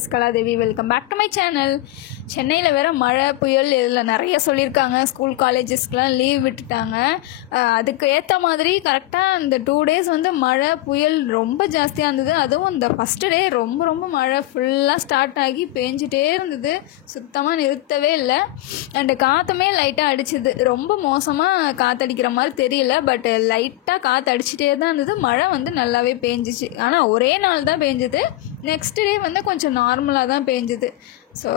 is Kaladevi. Welcome back to my channel. சென்னையில் வேறு மழை புயல் இதில் நிறைய சொல்லியிருக்காங்க. ஸ்கூல் காலேஜஸ்க்கெலாம் லீவ் விட்டுட்டாங்க. அதுக்கு ஏற்ற மாதிரி கரெக்டாக இந்த 2 days வந்து மழை புயல் ரொம்ப ஜாஸ்தியாக இருந்தது. அதுவும் இந்த ஃபஸ்ட்டு டே ரொம்ப மழை ஃபுல்லாக ஸ்டார்ட் ஆகி பேஞ்சிட்டே இருந்தது. சுத்தமாக நிறுத்தவே இல்லை. அண்டு காற்றுமே லைட்டாக அடிச்சுது. ரொம்ப மோசமாக காற்றடிக்கிற மாதிரி தெரியல, பட் லைட்டாக காற்று அடிச்சுட்டே தான் இருந்தது. மழை வந்து நல்லாவே பேஞ்சிச்சு. ஆனால் ஒரே நாள் தான் பேஞ்சுது. நெக்ஸ்ட் டே வந்து கொஞ்சம் நார்மலாக தான் பேஞ்சுது. ஸோ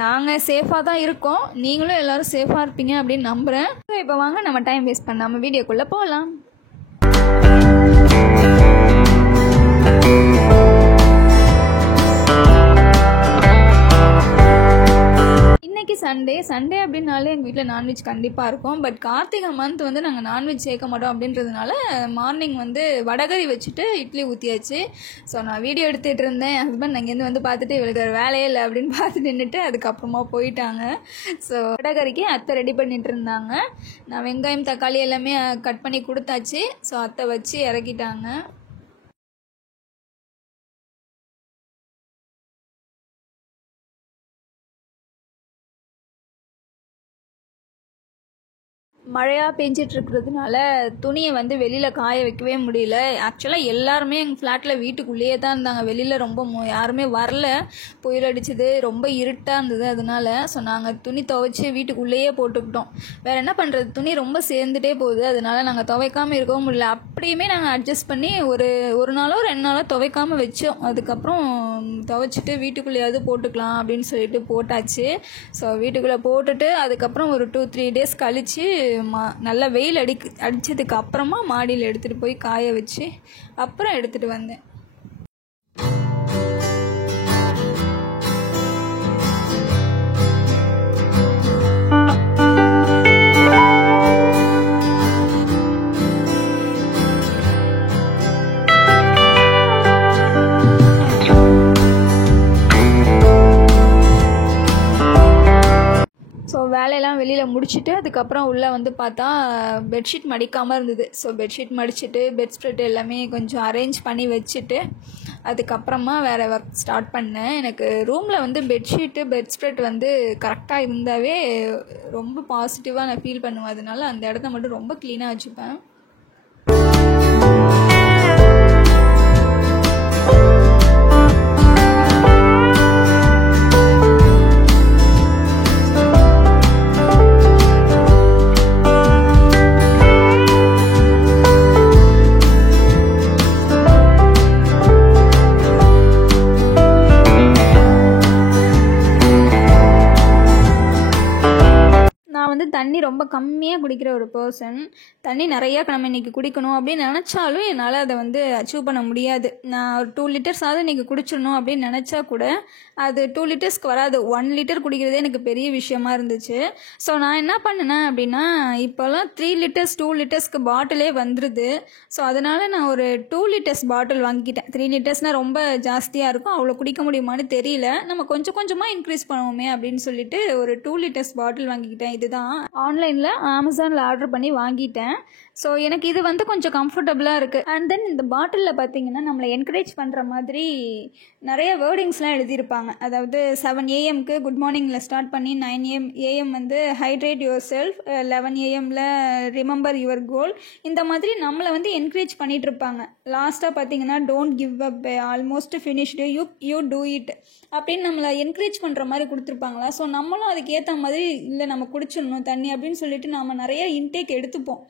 நாங்கள் சேஃபாக தான் இருக்கோம். நீங்களும் எல்லோரும் சேஃபாக இருப்பீங்க அப்படின்னு நம்புகிறேன். ஸோ இப்போ வாங்க நம்ம டைம் வேஸ்ட் பண்ணாமல் வீடியோக்குள்ளே போகலாம். இன்றைக்கி சண்டே அப்படின்னாலே எங்கள் வீட்டில் நான்வெஜ் கண்டிப்பாக இருக்கும். பட் கார்த்திகை மந்த் வந்து நாங்கள் நான்வெஜ் சேர்க்க மாட்டோம் அப்படின்றதுனால மார்னிங் வந்து வடகறி வச்சுட்டு இட்லி ஊற்றியாச்சு. ஸோ நான் வீடியோ எடுத்துகிட்டு இருந்தேன். என் ஹஸ்பண்ட் அங்கேருந்து வந்து பார்த்துட்டு இவளுக்கு வேலையே இல்லை அப்படின்னு பார்த்து நின்றுட்டு அதுக்கப்புறமா போயிட்டாங்க. ஸோ வடகறிக்கு அத்தை ரெடி பண்ணிகிட்டு இருந்தாங்க. நான் வெங்காயம் தக்காளி எல்லாமே கட் பண்ணி கொடுத்தாச்சு. ஸோ அத்தை வச்சு இறக்கிட்டாங்க. மழையாக பெஞ்சிட்ருக்கிறதுனால துணியை வந்து வெளியில் காய வைக்கவே முடியல. ஆக்சுவலாக எல்லாருமே எங்கள் ஃப்ளாட்டில் வீட்டுக்குள்ளேயே தான் இருந்தாங்க. வெளியில் ரொம்ப யாருமே வரல. புயல் அடிச்சது, ரொம்ப இருட்டாக இருந்தது. அதனால ஸோ நாங்கள் துணி துவைச்சி வீட்டுக்குள்ளேயே போட்டுக்கிட்டோம். வேறு என்ன பண்ணுறது, துணி ரொம்ப சேர்ந்துட்டே போகுது. அதனால நாங்கள் துவைக்காமல் இருக்கவும் முடியல. அப்படியுமே நாங்கள் அட்ஜஸ்ட் பண்ணி ஒரு நாளோ 2 நாளோ துவைக்காமல் வச்சோம். அதுக்கப்புறம் துவைச்சிட்டு வீட்டுக்குள்ளேயாவது போட்டுக்கலாம் அப்படின்னு சொல்லிட்டு போட்டாச்சு. ஸோ வீட்டுக்குள்ளே போட்டுட்டு அதுக்கப்புறம் ஒரு 2-3 days கழித்து நல்லா வெயில் அடித்ததுக்கு அப்புறமா மாடியில் எடுத்துகிட்டு போய் காய வச்சு அப்புறம் எடுத்துகிட்டு வந்தேன். ஸோ வேலையெல்லாம் வெளியில் முடிச்சுட்டு அதுக்கப்புறம் உள்ளே வந்து பார்த்தா பெட்ஷீட் மடிக்காமல் இருந்தது. ஸோ பெட்ஷீட் மடிச்சுட்டு பெட் ஸ்ப்ரெட் எல்லாமே கொஞ்சம் அரேஞ்ச் பண்ணி வச்சுட்டு அதுக்கப்புறமா வேறு ஒர்க் ஸ்டார்ட் பண்ணேன். எனக்கு ரூமில் வந்து பெட்ஷீட்டு பெட் ஸ்ப்ரெட் வந்து கரெக்டாக இருந்தாவே ரொம்ப பாசிட்டிவாக நான் ஃபீல் பண்ணுவேன். அதனால அந்த இடத்த மட்டும் ரொம்ப க்ளீனாக வச்சுப்பேன். தண்ணி ரொம்ப கம்மியாக குடிக்கிற ஒரு பர்சன். தண்ணி நிறையா நம்ம இன்றைக்கி குடிக்கணும் அப்படின்னு நினச்சாலும் என்னால் அதை வந்து அச்சீவ் பண்ண முடியாது. நான் ஒரு 2 liters இன்றைக்கி குடிச்சிடணும் அப்படின்னு நினச்சா கூட அது 2 litersக்கு வராது. 1 liter குடிக்கிறதே எனக்கு பெரிய விஷயமா இருந்துச்சு. ஸோ நான் என்ன பண்ணினேன் அப்படின்னா, இப்போல்லாம் 3 liters 2 litersக்கு பாட்டிலே வந்துடுது. ஸோ அதனால் நான் ஒரு 2 liters பாட்டில் வாங்கிக்கிட்டேன். 3 litersனால் ரொம்ப ஜாஸ்தியாக இருக்கும், அவ்வளோ குடிக்க முடியுமான்னு தெரியல. நம்ம கொஞ்சமாக இன்க்ரீஸ் பண்ணுவோமே அப்படின்னு சொல்லிட்டு ஒரு 2 liters பாட்டில் வாங்கிக்கிட்டேன். இதுதான் ஆன்லைனில் அமேசானில் ஆர்டர் பண்ணி வாங்கிட்டேன். ஸோ எனக்கு இது வந்து கொஞ்சம் கம்ஃபர்டபுளாக இருக்குது. அண்ட் தென் இந்த பாட்டிலில் பார்த்தீங்கன்னா நம்மளை என்கரேஜ் பண்ணுற மாதிரி நிறைய வேர்டிங்ஸ்லாம் எழுதியிருப்பாங்க. அதாவது 7 AM குட் மார்னிங்கில் ஸ்டார்ட் பண்ணி 9 AM வந்து hydrate your self, 11 AM remember your goal. இந்த மாதிரி நம்மளை வந்து என்கரேஜ் பண்ணிகிட்டு இருப்பாங்க. லாஸ்ட்டாக பார்த்தீங்கன்னா don't give up, almost finished, you do it அப்படின்னு நம்மளை என்கரேஜ் பண்ணுற மாதிரி கொடுத்துருப்பாங்களா. ஸோ நம்மளும் அதுக்கு ஏற்ற மாதிரி இல்லை நம்ம குடிச்சிடணும் தண்ணி அப்படின்னு சொல்லிட்டு நம்ம நிறைய இன்டேக் எடுத்துப்போம்.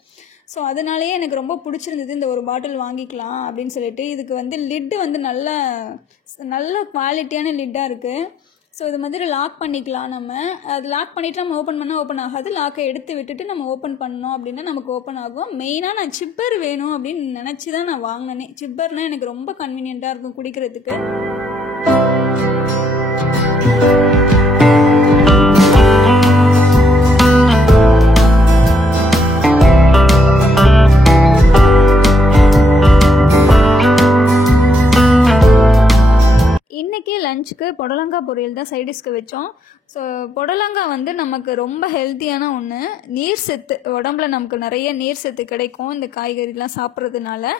ஸோ அதனாலேயே எனக்கு ரொம்ப பிடிச்சிருந்தது இந்த ஒரு பாட்டில் வாங்கிக்கலாம் அப்படின்னு சொல்லிட்டு. இதுக்கு வந்து லிட்டு வந்து நல்ல குவாலிட்டியான லிட்டாக இருக்குது. ஸோ இது மாதிரி லாக் பண்ணிக்கலாம். நம்ம அது லாக் பண்ணிவிட்டு நம்ம ஓப்பன் பண்ணால் ஓப்பன் ஆகாது. லாக்கை எடுத்து விட்டுட்டு நம்ம ஓப்பன் பண்ணோம் அப்படின்னா நமக்கு ஓப்பன் ஆகும். மெயினாக நான் சிப்பர் வேணும் அப்படின்னு நினச்சி தான் நான் வாங்கினேனே. சிப்பர்னால் எனக்கு ரொம்ப கன்வீனியண்ட்டாக இருக்கும் குடிக்கிறதுக்கு. இன்றைக்கி லஞ்சுக்கு புடலங்காய் பொரியல் தான் சைடிஷ்க்கு வச்சோம். ஸோ புடலங்காய் வந்து நமக்கு ரொம்ப ஹெல்த்தியான ஒன்று. நீர் சத்து, உடம்புல நமக்கு நிறைய நீர் சத்து கிடைக்கும் இந்த காய்கறிலாம் சாப்பிட்றதுனால.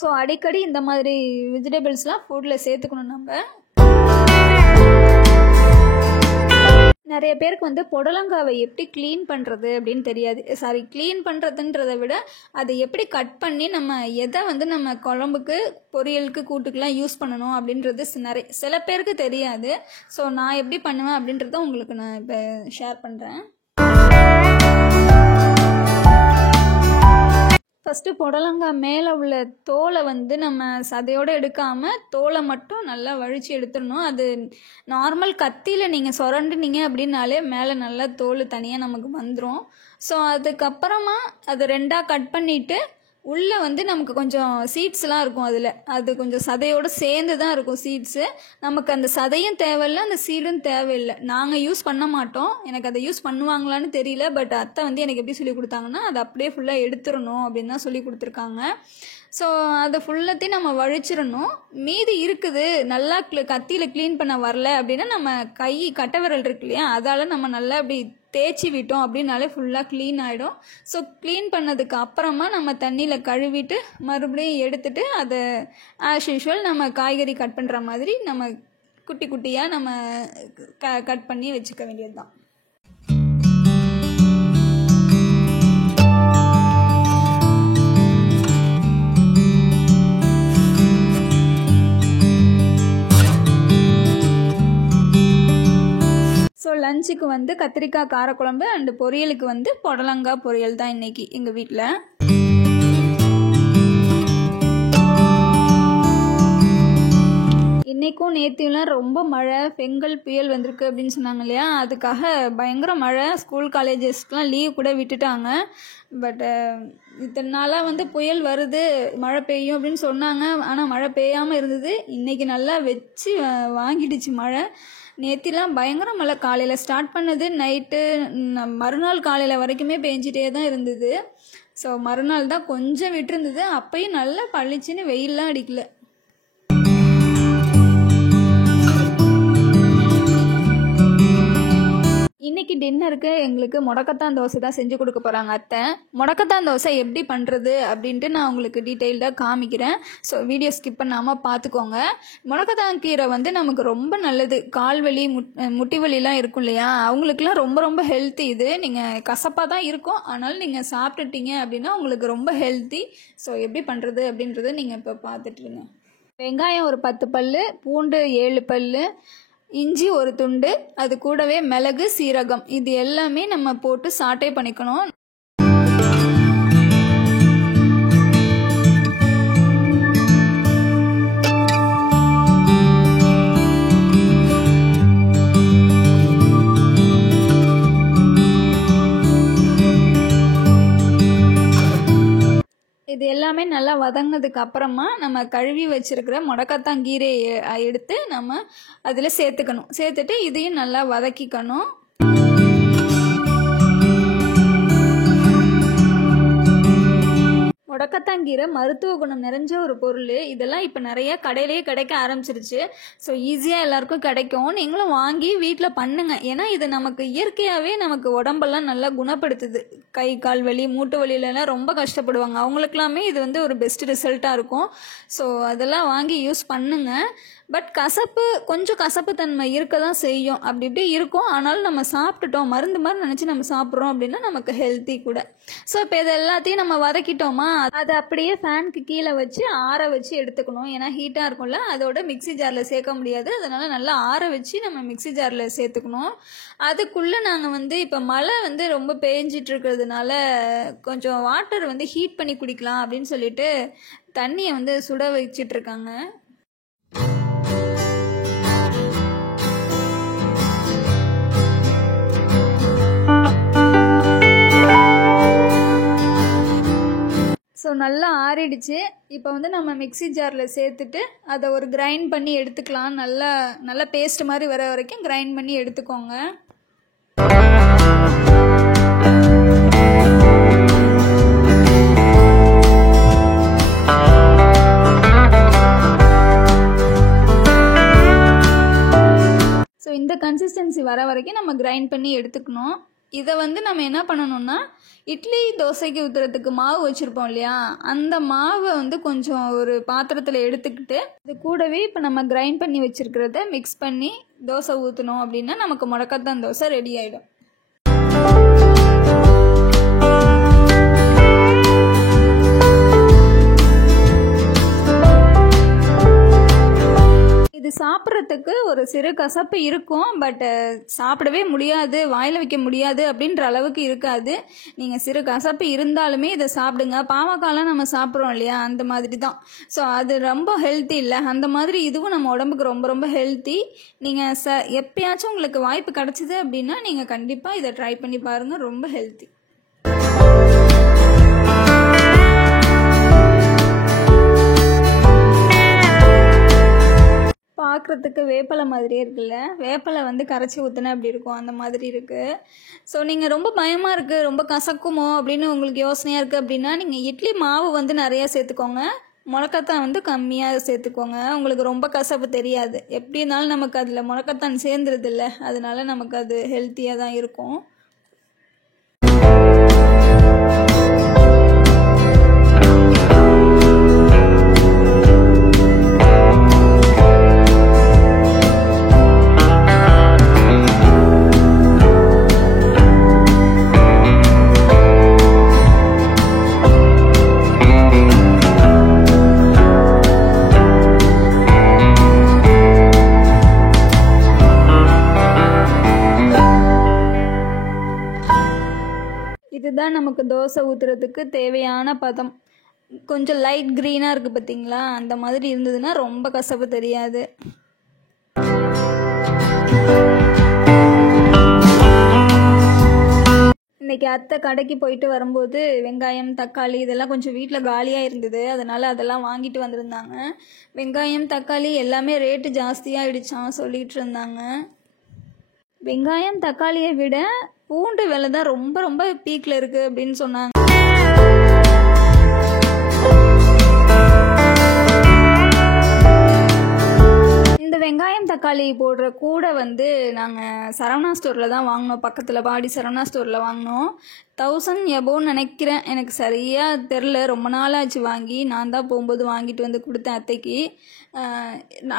ஸோ அடிக்கடி இந்த மாதிரி வெஜிடபிள்ஸ்லாம் ஃபுட்டில் சேர்த்துக்கணும் நம்ம. நிறைய பேருக்கு வந்து புடலங்காவை எப்படி க்ளீன் பண்ணுறது அப்படின்னு தெரியாது. க்ளீன் பண்ணுறதுன்றதை விட அதை எப்படி கட் பண்ணி நம்ம எதை வந்து நம்ம குழம்புக்கு, பொரியலுக்கு, கூட்டுக்கெலாம் யூஸ் பண்ணணும் அப்படின்றது சில பேருக்கு தெரியாது. ஸோ நான் எப்படி பண்ணுவேன் அப்படின்றத உங்களுக்கு நான் இப்போ ஷேர் பண்ணுறேன். ஃபஸ்ட்டு புடலங்காய் மேலே உள்ள தோலை வந்து நம்ம சதையோடு எடுக்காமல் தோலை மட்டும் நல்லா வழித்து எடுத்துடணும். அது நார்மல் கத்தியில் நீங்கள் சுரண்டுனீங்க அப்படின்னாலே மேலே நல்லா தோல் தனியாக நமக்கு வந்துடும். ஸோ அதுக்கப்புறமா அதை 2ஆக கட் பண்ணிவிட்டு உள்ளே வந்து நமக்கு கொஞ்சம் சீட்ஸ்லாம் இருக்கும். அது கொஞ்சம் சதையோடு சேர்ந்து தான் இருக்கும் சீட்ஸு. நமக்கு அந்த சதையும் தேவையில்லை, அந்த சீடும் தேவையில்லை. நாங்கள் யூஸ் பண்ண மாட்டோம், எனக்கு அதை யூஸ் பண்ணுவாங்களான்னு தெரியல. பட் அத்தை வந்து எனக்கு எப்படி சொல்லி கொடுத்தாங்கன்னா அதை அப்படியே ஃபுல்லாக எடுத்துடணும் அப்படின்னு தான் சொல்லி கொடுத்துருக்காங்க. ஸோ அதை ஃபுல்லத்தையும் நம்ம வழிச்சிடணும். மீதி இருக்குது நல்லா கத்தியில் க்ளீன் பண்ண வரல அப்படின்னா நம்ம கட்டை விரல் இருக்கு இல்லையா, அதால் நம்ம நல்லா அப்படி தேய்ச்சி விட்டோம் அப்படின்னாலே ஃபுல்லாக க்ளீன் ஆகிடும். ஸோ க்ளீன் பண்ணதுக்கு அப்புறமா நம்ம தண்ணியில் கழுவிட்டு மறுபடியும் எடுத்துகிட்டு அதை ஆஸ் யூஷுவல் நம்ம காய்கறி கட் பண்ணுற மாதிரி நம்ம குட்டி குட்டியாக நம்ம கட் பண்ணி வச்சுக்க வேண்டியது தான். ஸோ லஞ்சுக்கு வந்து கத்திரிக்காய் காரக்குழம்பு அண்டு பொரியலுக்கு வந்து புடலங்காய் பொரியல் தான் இன்றைக்கி எங்கள் வீட்டில். இன்றைக்கும் நேற்றுலாம் ரொம்ப மழை, பெங்கல் புயல் வந்திருக்கு அப்படின்னு சொன்னாங்க இல்லையா, அதுக்காக பயங்கர மழை. ஸ்கூல் காலேஜஸ்க்கெலாம் லீவ் கூட விட்டுட்டாங்க. பட் இத்தனை நாளாக வந்து புயல் வருது, மழை பெய்யும் அப்படின்னு சொன்னாங்க. ஆனால் மழை பெய்யாமல் இருந்தது. இன்றைக்கி நல்லா வச்சு வாங்கிடுச்சு மழை. நேற்றுலாம் பயங்கர மழை. காலையில் ஸ்டார்ட் பண்ணது, நைட்டு மறுநாள் காலையில் வரைக்குமே பெஞ்சிட்டே தான் இருந்தது. ஸோ மறுநாள் தான் கொஞ்சம் விட்டுருந்தது. அப்பயும் நல்லா பளிச்சுன்னு வெயிலெலாம் அடிக்கல. இன்றைக்கி டின்னருக்கு எங்களுக்கு முடக்கத்தான் தோசை தான் செஞ்சு கொடுக்க போகிறாங்க அத்தை. முடக்கத்தான் தோசை எப்படி பண்ணுறது அப்படின்ட்டு நான் உங்களுக்கு டீட்டெயில்டாக காமிக்கிறேன். ஸோ வீடியோ ஸ்கிப் பண்ணாமல் பார்த்துக்கோங்க. முடக்கத்தான் கீரை வந்து நமக்கு ரொம்ப நல்லது. கால்வலி, முட்டி வலிலாம் இருக்கும் இல்லையா, அவங்களுக்குலாம் ரொம்ப ரொம்ப ஹெல்த்தி. இது நீங்கள் கசப்பாக தான் இருக்கும், ஆனாலும் நீங்கள் சாப்பிட்டுட்டீங்க அப்படின்னா உங்களுக்கு ரொம்ப ஹெல்த்தி. ஸோ எப்படி பண்ணுறது அப்படின்றத நீங்கள் இப்போ பார்த்துட்ருங்க. வெங்காயம் ஒரு 10 பல், பூண்டு 7 பல், இஞ்சி ஒரு துண்டு, அது கூடவே மிளகு, சீரகம், இது எல்லாமே நம்ம போட்டு சாட்டே பண்ணிக்கணும். இது எல்லாமே நல்லா வதங்கினதுக்கு அப்புறமா நம்ம கழுவி வச்சுருக்கிற முடக்கத்தான் கீரையை எடுத்து நம்ம அதில் சேர்த்துட்டு இதையும் நல்லா வதக்கிக்கணும். முடக்கத்தாங்கீரை மருத்துவ குணம் நிறைஞ்ச ஒரு பொருள். இதெல்லாம் இப்போ நிறைய கடையிலேயே கிடைக்க ஆரம்பிச்சிருச்சு. ஸோ ஈஸியாக எல்லாருக்கும் கிடைக்கும். நீங்களும் வாங்கி வீட்டில் பண்ணுங்க. ஏன்னா இது நமக்கு இயற்கையாகவே நமக்கு உடம்பெல்லாம் நல்லா குணப்படுத்துது. கை கால் வலி, மூட்டு வலியிலலாம் ரொம்ப கஷ்டப்படுவாங்க, அவங்களுக்கெல்லாமே இது வந்து ஒரு பெஸ்ட் ரிசல்ட்டாக இருக்கும். ஸோ அதெல்லாம் வாங்கி யூஸ் பண்ணுங்க. பட் கொஞ்சம் கசப்பு தன்மை இருக்க தான் செய்யும். அப்படி இப்படி இருக்கும். ஆனாலும் நம்ம சாப்பிட்டுட்டோம், மருந்து மாதிரி நினச்சி நம்ம சாப்பிட்றோம் அப்படின்னா நமக்கு ஹெல்த்தி கூட. ஸோ இப்போ இது எல்லாத்தையும் நம்ம வதக்கிட்டோமா, அதை அப்படியே ஃபேனுக்கு கீழே வச்சு ஆற வச்சு எடுத்துக்கணும். ஏன்னா ஹீட்டாக இருக்கும்ல, அதோட மிக்சி ஜாரில் சேர்க்க முடியாது. அதனால் நல்லா ஆற வச்சு நம்ம மிக்சி ஜாரில் சேர்த்துக்கணும். அதுக்குள்ளே நாங்கள் வந்து இப்போ மழை வந்து ரொம்ப பேஞ்சிட்டு இருக்கிறதுனால கொஞ்சம் வாட்டர் வந்து ஹீட் பண்ணி குடிக்கலாம் அப்படின்னு சொல்லிட்டு தண்ணியை வந்து சுட வச்சிட்ருக்காங்க. ஸோ நல்லா ஆறிடுச்சு. இப்போ வந்து நம்ம மிக்சி ஜாரில் சேர்த்துட்டு அதை ஒரு கிரைண்ட் பண்ணி எடுத்துக்கலாம். நல்லா பேஸ்ட் மாதிரி வர வரைக்கும் கிரைண்ட் பண்ணி எடுத்துக்கோங்க. ஸோ இந்த கன்சிஸ்டன்சி வர வரைக்கும் நம்ம கிரைண்ட் பண்ணி எடுத்துக்கணும். இதை வந்து நம்ம என்ன பண்ணணும்னா, இட்லி தோசைக்கு ஊற்றுறதுக்கு மாவு வச்சுருப்போம் இல்லையா, அந்த மாவை வந்து கொஞ்சம் ஒரு பாத்திரத்தில் எடுத்துக்கிட்டு அது கூடவே இப்போ நம்ம கிரைண்ட் பண்ணி வச்சுருக்கிறத மிக்ஸ் பண்ணி தோசை ஊற்றினோம் அப்படின்னா நமக்கு முடக்கத்தான் தோசை ரெடி ஆகிடும். இது சாப்பிட்றதுக்கு ஒரு சிறு கசப்பு இருக்கும், பட் சாப்பிடவே முடியாது, வாயில் வைக்க முடியாது அப்படின்ற அளவுக்கு இருக்காது. நீங்கள் சிறு கசப்பு இருந்தாலுமே இதை சாப்பிடுங்க. பாவக்காய்லாம் நம்ம சாப்பிட்றோம் இல்லையா, அந்த மாதிரி தான். ஸோ அது ரொம்ப ஹெல்த்தி இல்லை, அந்த மாதிரி இதுவும் நம்ம உடம்புக்கு ரொம்ப ரொம்ப ஹெல்த்தி. நீங்கள் எப்பயாச்சும் உங்களுக்கு வாய்ப்பு கிடச்சிது அப்படின்னா நீங்கள் கண்டிப்பாக இதை ட்ரை பண்ணி பாருங்கள், ரொம்ப ஹெல்த்தி. பார்க்குறதுக்கு வேப்பலை மாதிரியே இருக்குல்ல, வேப்பலை வந்து கரைச்சி ஊற்றினா அப்படி இருக்கும், அந்த மாதிரி இருக்குது. ஸோ நீங்கள் ரொம்ப பயமாக இருக்குது, ரொம்ப கசக்குமோ அப்படின்னு உங்களுக்கு யோசனையாக இருக்குது அப்படின்னா நீங்கள் இட்லி மாவு வந்து நிறையா சேர்த்துக்கோங்க, முடக்கத்தான் வந்து கம்மியாக சேர்த்துக்கோங்க. உங்களுக்கு ரொம்ப கசப்பு தெரியாது. எப்படி இருந்தாலும் நமக்கு அதில் முடக்கத்தான் சேர்ந்துருது இல்லை, அதனால நமக்கு அது ஹெல்த்தியாக தான் இருக்கும். இதுதான் நமக்கு தோசை ஊற்றுறதுக்கு தேவையான பதம். கொஞ்சம் லைட் க்ரீனாக இருக்குது பார்த்தீங்களா, அந்த மாதிரி இருந்ததுன்னா ரொம்ப கசப்பு தெரியாது. இன்றைக்கி அத்தை கடைக்கு போயிட்டு வரும்போது வெங்காயம் தக்காளி இதெல்லாம் கொஞ்சம் வீட்டில் காலியாக இருந்தது, அதனால் அதெல்லாம் வாங்கிட்டு வந்திருந்தாங்க. வெங்காயம் தக்காளி எல்லாமே ரேட்டு ஜாஸ்தியாகிடுச்சான் சொல்லிகிட்டு இருந்தாங்க. வெங்காயம் தக்காளியை விட பூண்டு விலை தான் ரொம்ப ரொம்ப பீக்கில் இருக்குது அப்படின்னு சொன்னாங்க. இந்த வெங்காயம் தக்காளி போடுற கூடை வந்து நாங்கள் சரவணா ஸ்டோரில் தான் வாங்கினோம், பக்கத்தில் பாடி சரவணா ஸ்டோரில் வாங்கினோம். 1000 எபோன்னு நினைக்கிறேன், எனக்கு சரியாக தெரில, ரொம்ப நாளாச்சு வாங்கி. நான் தான் போகும்போது வாங்கிட்டு வந்து கொடுத்தேன் அத்தைக்கு.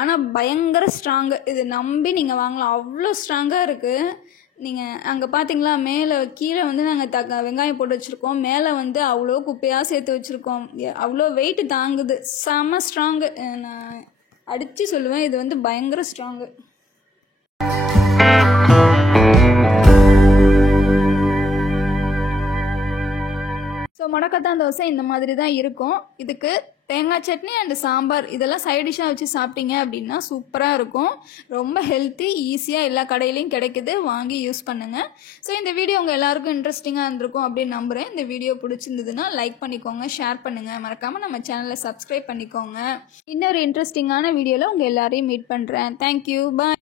ஆனால் பயங்கர ஸ்ட்ராங்கு, இது நம்பி நீங்கள் வாங்கலாம், அவ்வளோ ஸ்ட்ராங்காக இருக்குது. நீங்கள் அங்கே பார்த்தீங்களா, மேலே கீழே வந்து நாங்கள் வெங்காயம் போட்டு வச்சுருக்கோம், மேலே வந்து அவ்வளோ குப்பையாக சேர்த்து வச்சுருக்கோம், அவ்வளோ வெயிட்டு தாங்குது, செம்ம ஸ்ட்ராங்கு. நான் அடித்து சொல்லுவேன், இது வந்து பயங்கர ஸ்ட்ராங்கு. ஸோ முடக்கத்தான் தோசை இந்த மாதிரி தான் இருக்கும். இதுக்கு தேங்காய் சட்னி அண்டு சாம்பார் இதெல்லாம் சைட் டிஷ்ஷாக வச்சு சாப்பிட்டீங்க அப்படின்னா சூப்பராக இருக்கும். ரொம்ப ஹெல்த்தி, ஈஸியாக எல்லா கடையிலையும் கிடைக்குது, வாங்கி யூஸ் பண்ணுங்கள். ஸோ இந்த வீடியோ உங்கள் எல்லாருக்கும் இன்ட்ரெஸ்டிங்காக இருந்திருக்கும் அப்படின்னு நம்புகிறேன். இந்த வீடியோ பிடிச்சிருந்ததுன்னா லைக் பண்ணிக்கோங்க, ஷேர் பண்ணுங்கள், மறக்காமல் நம்ம சேனலை சப்ஸ்கிரைப் பண்ணிக்கோங்க. இன்னொரு இன்ட்ரெஸ்டிங்கான வீடியோவில் உங்கள் எல்லாரையும் மீட் பண்ணுறேன். தேங்க்யூ, பாய்.